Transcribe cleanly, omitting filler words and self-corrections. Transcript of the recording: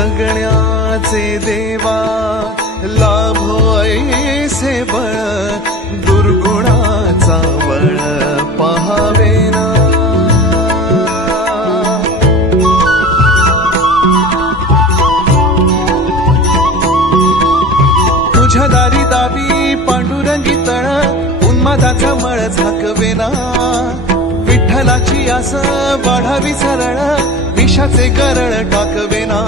जगण्याचे देवा लाभो ऐसे बळ दुर्गुणाचा बळ पहावेना तुझ्या दारी दावी पांडुरंगी तळ उन्मादाचा मळ झाकवेना विठ्ठलाची आस वाढावी सरळ विषाचे करळ टाकवेना